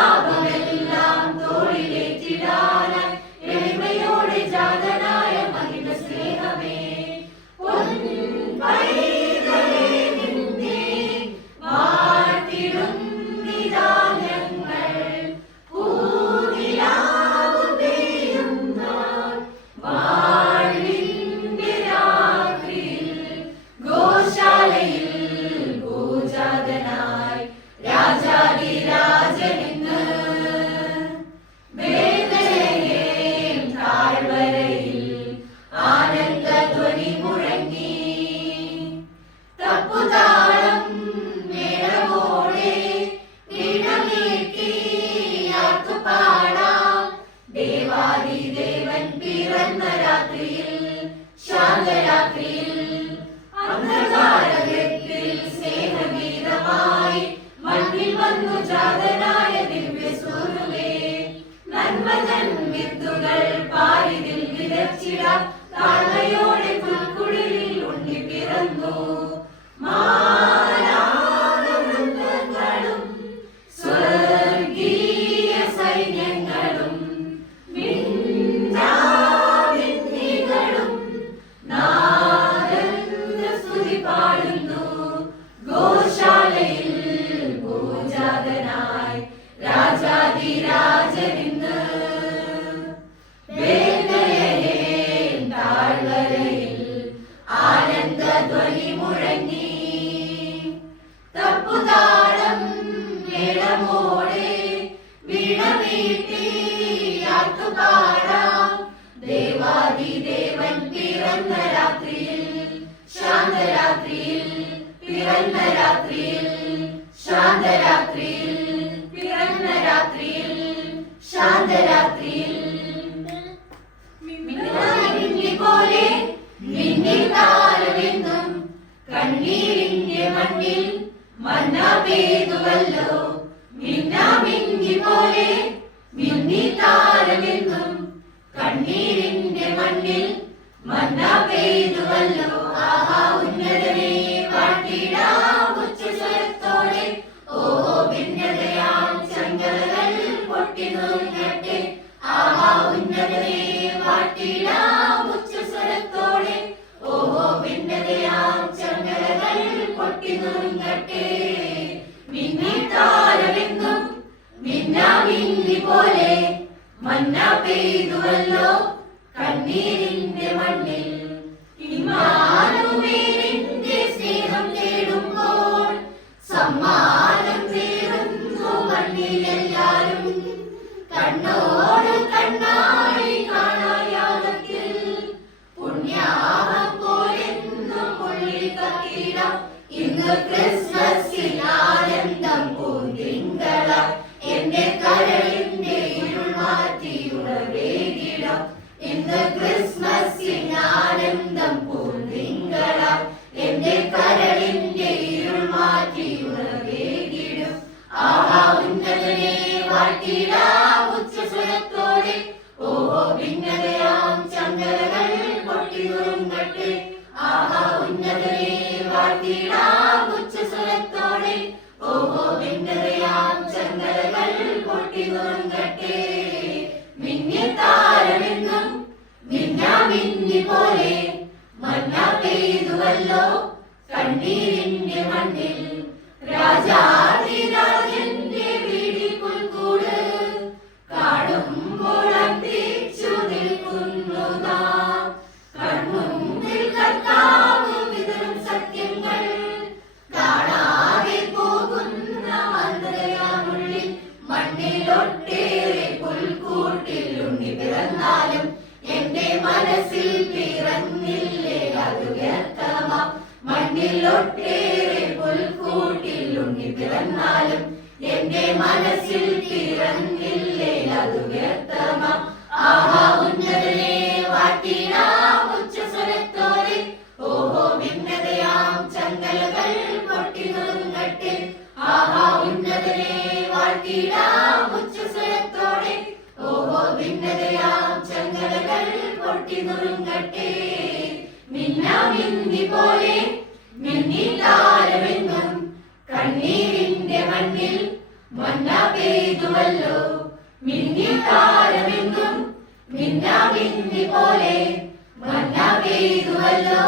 പാപമെല്ലാം തോളിലേറ്റിടാനായി എളിമയോടെ ജാതനായ മഹിത സ്നേഹമേ ദേവൻ പിറന്ന രാത്രിയിൽ ശാന്തരാത്രിയിൽ അന്ധകാരത്തിൽ സ്നേഹഗീതമായി മണ്ണിൽ വന്നു ജാതനായ ദിവ്യസൂനുവേ നന്മതൻ വിത്തുകൾ പാരിതിൽ വിതച്ചിടാം താഴ്മയോടെ പുൽക്കുടിലിൽ ഉണ്ണി പിറന്നു മാലാഖവൃന്ദങ്ങളും സ്വർഗീയ സൈന്യങ്ങളും സ്തുതി പാടുന്നു ഗോശാലയിൽ പൂജാതനായി രാജാധിരാജനിന്ന് താഴ്വരയിൽ ആനന്ദധ്വനി മുഴങ്ങി തപ്പുതാളം മേളമോടെ വീണമീട്ടി ആർത്തുപാടാം ദേവാദിദേവൻ പിറന്ന രാത്രിയിൽ ശാന്തരാത്രിയിൽ പിറന്ന രാത്രിയിൽ ശാന്തരാത്രിയിൽ പിറന്ന രാത്രിയിൽ ശാന്തരാത്രിയിൽ മിന്നാമിന്നി പോലെ മിന്നിൽ താരമെന്നും കണ്ണീരിന്റെ മണ്ണിൽ മന്ന പെയ്തുവല്ലോ മിന്നാമിന്നി പോലെ മിന്നി താരമെന്നും കണ്ണീരിന്റെ മണ്ണിൽ മന്ന പെയ്തുവല്ലോ ആഹാ ഉന്നതനെ വാഴ്ത്തിടാം ഉച്ചസ്വരത്തോടെ ഓഹോ ഭിന്നതയാൽ ചങ്കലകൾ പൊട്ടി നുറുങ്ങട്ടെ ആഹാ ഉന്നതനെ വാഴ്ത്തിടാം ഉച്ചസ്വരത്തോടെ ഓഹോ ഭിന്നതയാൽ ചങ്കലകൾ പൊട്ടി നുറുങ്ങട്ടെ മിന്നി താരമെന്നും മിന്നാമിന്നി പോലെ മന്ന പെയ്തുവല്ലോ കണ്ണീരിന്റെ മണ്ണിൽ ഇമ്മാനുവേലിന്റെ സ്നേഹം തേടുമ്പോൾ സമ്മാനം തേടുന്നു മണ്ണിലെല്ലാരും കണ്ണോട് കണ്ണായി കാണായാകത്തിൽ പുണ്യാഹം പോലെന്നും ഉള്ളിൽ കത്തിടാം ഇന്ന് ക്രിസ്മസിൽ ആനന്ദം പൂന്തിങ്കള എന്റെ കരളിന്റെ ഇരുൾ മാറ്റിയുണവേകിടാം ഇന്ന് ക്രിസ്മസിൽ ആനന്ദം പൂന്തിങ്കള എന്റെ കരളിന്റെ ഇരുൾ മാറ്റിയുണവേകിടും ആഹാ ഉന്നതനെ വാഴ്ത്തിടാം ഉച്ചസ്വരത്തോടെ ഓഹോ ഭിന്നതയാം ചങ്കലകൾ പൊട്ടി നുറുങ്ങട്ടെ ആഹാ ഉന്നതനെ വാഴ്ത്തിടാം ഉച്ചസ്വരത്തോടെ ഓഹോ ഭിന്നതയാം ചങ്കലകൾ പൊട്ടി നുറുങ്ങട്ടെ മിന്നി താരമെന്നും മിന്നാമിന്നി പോലെ മന്ന പെയ്തുവല്ലോ കണ്ണീരിന്റെ മണ്ണിൽ രാജാധിരാജന്റെ വീടിൽ പുൽക്കൂട് കാണുമ്പോൾ അന്തിച്ചു നിൽക്കുന്നു നാം കൺമുമ്പിൽ കർത്താവ് വിതറും സത്യങ്ങൾ കാണാതെ പോകുന്ന മന്ദതയാമുള്ളിൽ മണ്ണിലൊട്ടേറെ പുൽക്കൂട്ടിൽ ഉണ്ണി പിറന്നാലും എന്റെ മനസ്സിൽ പിറന്നില്ലേ അത് വ്യർത്ഥമാ മണ്ണിലൊട്ടേറെ പുൽക്കൂട്ടിൽ ഉണ്ണി പിറന്നാലും എന്റെ മനസ്സിൽ പിറന്നില്ലേ അത് വ്യർത്ഥമാ ആഹാ ഉന്നതനെ വാഴ്ത്തിടാം ഉച്ചസ്വരത്തോടെ ഓഹോ ഭിന്നതയാം ചങ്കലകൾ പൊട്ടി നുറുങ്ങട്ടെ ആഹാ ഉന്നതനെ വാഴ്ത്തിടാം ഉച്ചസ്വരത്തോടെ ഓഹോ ഭിന്നതയാം ചങ്കലകൾ പൊട്ടി നുറുങ്ങട്ടെ മിന്നാമിന്നി പോലെ മിന്നി താരമെന്നും കണ്ണീരിന്റെ മണ്ണിൽ മന്ന പെയ്തുവല്ലോ മിന്നിക്കാലമെങ്ങും മിന്നാമിന്നി പോലെ മന്ന പെയ്തുവല്ലോ